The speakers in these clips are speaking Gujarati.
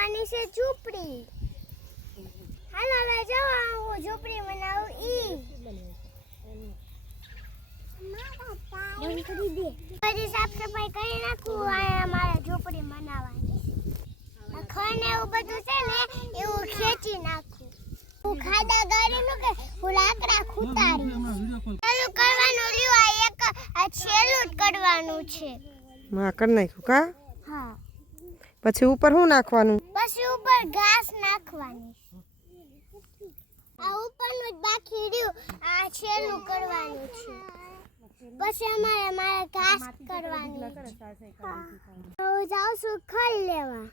બનાવવાની છે ઝૂંપડી. હાલો હવે જો હું ઝૂંપડી બનાવું ઈ. બધી સાફ સફાઈ કરી નાખું. આ મારે ઝૂંપડી બનાવવાની છે. ખણ એવું બધું છે ને એવું ખેંચી નાખું. હું ખાડા ગાડીનું કે હું લાકડા ખૂતાડી ચાલુ કરવાનું લ્યો. આ છેલ્લું જ કરવાનું છે. માં કરી નાખ્યું કા? હા. પછી ઉપર શું નાખવાનું? પછી ઉપર ઘાસ નાખવાની. આ ઉપરનું જ બાકી રહ્યું. આ છેલ્લું કરવાનું છે. પછી મારે ઘાસ કરવાની છે. હું જાઉં છું ખડ લેવા.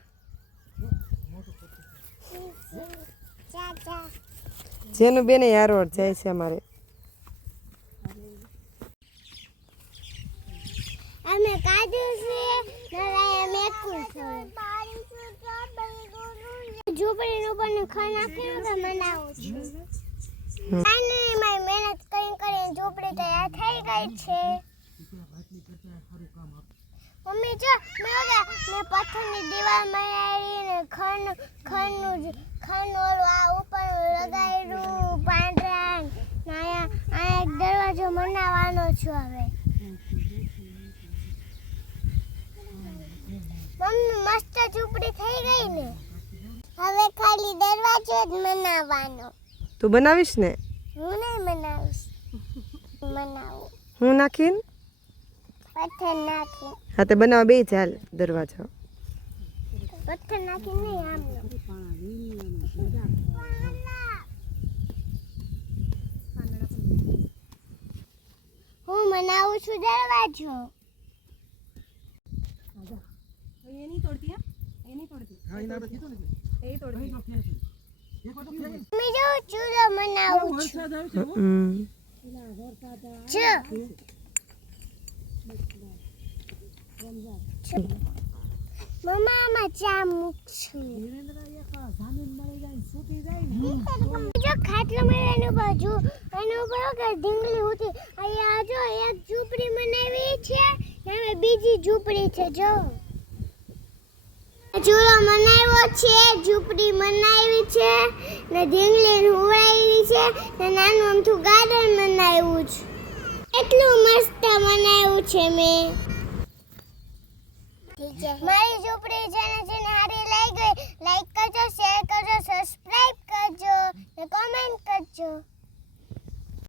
જેનું બેને યાર જાય છે અમારે. અમે કાઢ્યું છે મેકું છે. ઝૂંપડીનું ઉપરનું ખણ નાખીને તો બનાવું છું. ફાઇનલી મારી મહેનત કરીને ઝૂંપડી તૈયાર થઈ ગઈ છે. મમ્મી જો મેં પથ્થરની દિવાલ બનાવીને ખણ ઓલું આ ઉપર લગાવ્યું પાંદડા. આ એક દરવાજો બનાવવાનો છું હવે. મમ્મી મસ્ત ઝૂંપડી થઈ ગઈ ને. હવે ખાલી દરવાજો જ બનાવવાનો. તું બનાવીશ ને? હું નહીં બનાવીશ. બનાવું. હું નાખીને? પથ્થર નાખી. હા તે બનાવ બે ચાલ દરવાજો. પથ્થર નાખી નહીં આમનો. હું બનાવું છું દરવાજો. ये नहीं तोड़ती है, ये नहीं तोड़ती। हाँ इन्हें आपने कितने किए? ये तोड़ती है। ये कौन किया? मैं जो चूल्हा बनाऊँ છું. મમ્મા આમાં ચા મૂકશું. જો ખાટલો મેળાનું બાજુ એનું ઉપર કે ઢીંગલી ઉતી. અહીંયા જો એક ઝૂંપડી બનાવી છે ને હવે બીજી ઝૂંપડી છે. જો ચૂલો બનાવ્યો છે, ઝૂંપડી બનાવી છે ને ઢીંગલી હુવાવી છે ને નાનું અમથું ગાર્ડન બનાવ્યું છે. એટલું મસ્ત બનાવ્યું છે મેં. મારી ઝૂંપડી જેને સારી લાગી લાઈક કરજો, શેર કરજો, સબસ્ક્રાઇબ કરજો ને કોમેન્ટ કરજો.